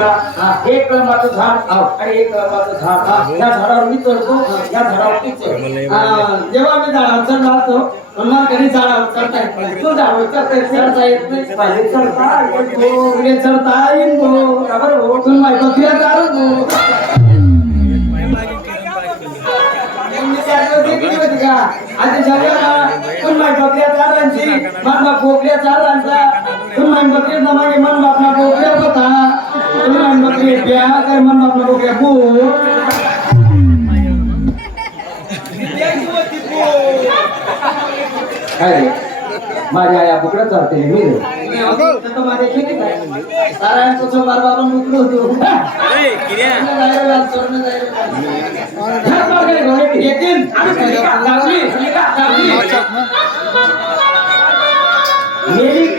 का? एक कलमाचं झाड आणि एक कलमाचं झाड. या झाडावर मी चढतो. या झाडावर ती चढतो जेव्हा मी झाडावर चढला होतो मला कधी झाडावर चढता येत नाही तू झाडावर चढता येत चढता येत नाही. पाहिजे चढता येतो. चढता माहिती बकऱ्या होती आता जगाला माहिती बकऱ्या बकऱ्या मागे मन होता माहिती काय मन बापना बोकड्या भू काय रे माझ्या या बुकडं चालते मी रे माझ्या खेती काय सारायण तो बार बाबा मुकलो होतो येतील मेली देवाला भावली एक दिवस हीच ती तीच ही हीच ती तीच ही हीच ती आपण दोन्ही एका ठिकाणी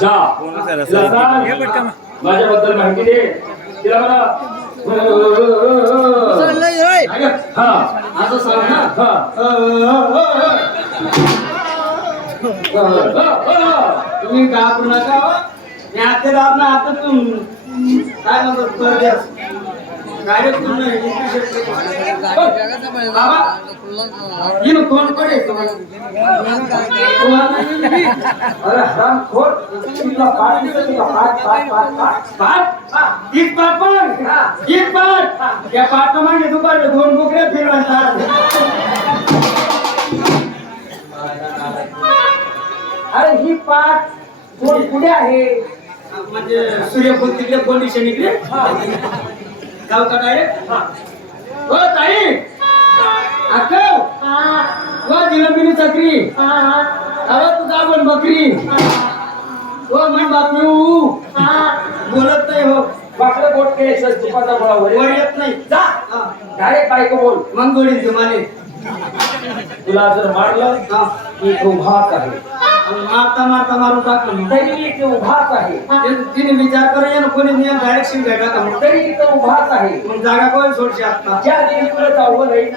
जा. माझ्याबद्दल माहिती दे। तिला मला अगं, हा असं सांग ना। हा. तुम्ही नका हो. मी आता ना आता तुम काय म्हणतो? एक पण एक पाठ त्या पाठ मागे दुपारचे दोन बोकड्या फिरवतात अरे ही पाठ कोण पुढे आहे? म्हणजे सूर्यफूल तिकडे पोलिशन इकडे? गाव का डायरेक्ट हो. ताई. अक्कल हो जिलंबिनी चक्री. अहो तू का पण बकरी. हो म्हण बातमी. बोलत नाही हो. वाकडं बोट केलं तुपाचा वर येत नाही. जा. डायरेक्ट बायको बोल. मग गोडी तुम्हाला तुला जर मारलं की तो भात आहे. मारता मारता मारून टाकलं तरी ते उभाच आहे. ते- तिने विचार करू ना कोणी नियम डायरेक्शन भेटा का तरी तो उभाच आहे. मग जागा कोण सोडशी आता? ज्या दिवशी तुला चावलं राहील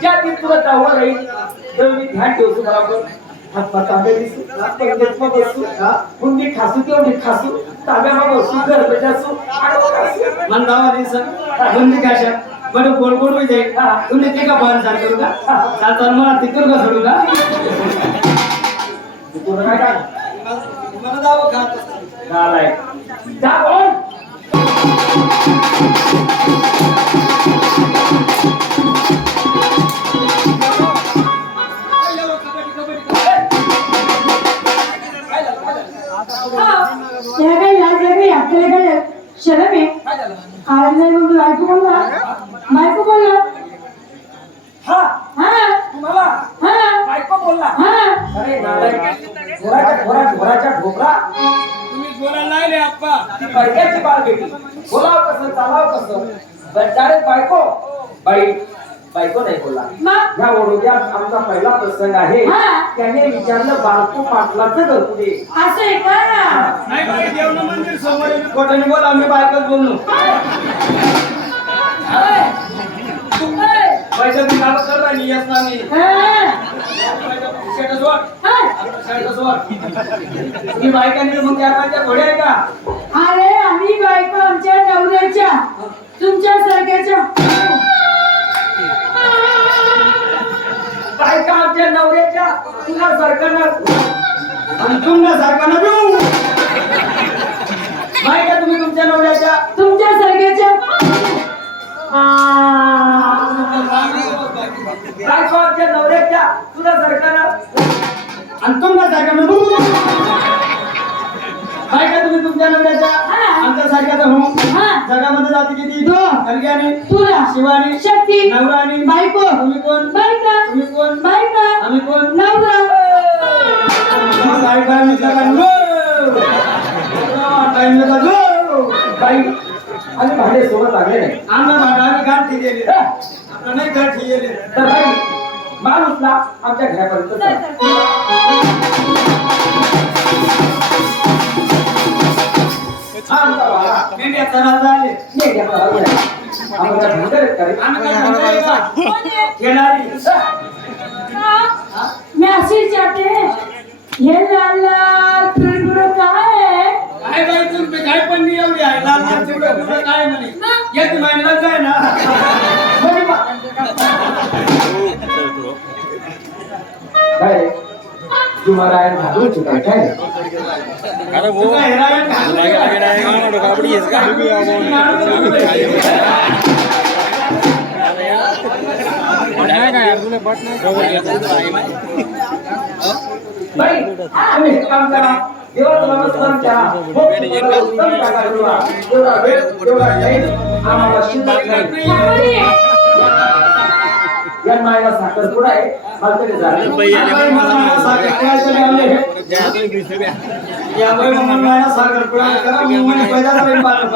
ज्या दिवशी तुला चावलं राहील तर मी ध्यान ठेवतो बरोबर हातपाय तांबे दिसू हातपाय घेतमत असू कुंडी खासू तेवढी खासू तांब्यामा बसू आडवं खासू. मन दावा दिसन बंदी काशा? बरं गोड गोड जाईल तुम्ही ते का बंद चाल करू का? चालताना मला तिथून का सोडू का? मला खात नालाय जा बोल त्याला काही लाज नाही आपल्याला काय शरम आहे म्हणून बायको बोलला. बायको बोलला हा. हा. तुम्हाला हा. बायको बोलला. हा. अरे नालाय घोराच्या घोरा घोराच्या ढोकरा तुम्ही बोलायला लागले आप्पा. ती बडक्याची बाळ बेटी. बोलाव कसं चालाव कसं? डायरेक्ट बायको. बाई बायको नाही बोला ह्या ओढोद्यात आमचा पहिला प्रसंग आहे. हा. त्याने विचारलं बाळको पाटलाचं घर कुठे? असं आहे का? नाही देवना मंदिर समोर बोला मी बायकोच बोललो. करता नाही येत ना मी हा. शेटच वर. शेटच वर तुम्ही बायकांनी मग चार पाच घोडे आहे का? अरे आम्ही बायको आमच्या नवऱ्याच्या तुमच्या सारख्याच्या. बायका आमच्या नवऱ्याच्या तुला सरकारनं आणि तुमच्या सारखा ना देऊ. बायका तुम्ही तुमच्या नवऱ्याच्या. तुमच्या सारख्याच्या? बायकोच्या नवऱ्याच्या तुला सरकारनं आणि तुमच्या सरकारनं बायका तुम्ही तुमच्या नवऱ्याच्या? आमच्या सारख्याचा हो. जगामध्ये जाते किती? तो कल्याणी तुला. शिवानी. शक्ती. नवराणी बायको. तुम्ही कोण? बायका. तुम्ही कोण? बायका. आम्ही कोण? नवरा. बायका मित्र हो. टाइम लागलो हो. बाई. आणि भाडे सोबत लागले नाही. चला. चल. आमचा वाडा. मेंढ्याचा राजा आले ये घ्या मला, ये. आम्हाला धंदा आहेत का रे? आम्ही काय म्हणतोय का? कोण आहे? खेळाडी का? मैं अशी विचारते हे लाल लाल काय काय बाई तुम्ही काय पण नाही एवढी आहे लाल लाल चिवडं कुठं काय म्हणे एक महिना काय ना काय रे? तुम्हाला आहे घालून चुका काय रे? अरे वो काय हेरायला घालून लागे लागे लागे गाणं डोका पडी येस का नाही काय यार तुला बट नाही बाई, तुम्ही हे काम करा. देवाचं नामस्मरण करा. हो, तुम्हाला उत्तम जागा मिळवा. एवढा वेळ, मायला आहे. मला मला मला साखर पुड्याचं लावले. या बाई, मग मला साखर पुडा करा. मग म्हणे पैदा झाले बारा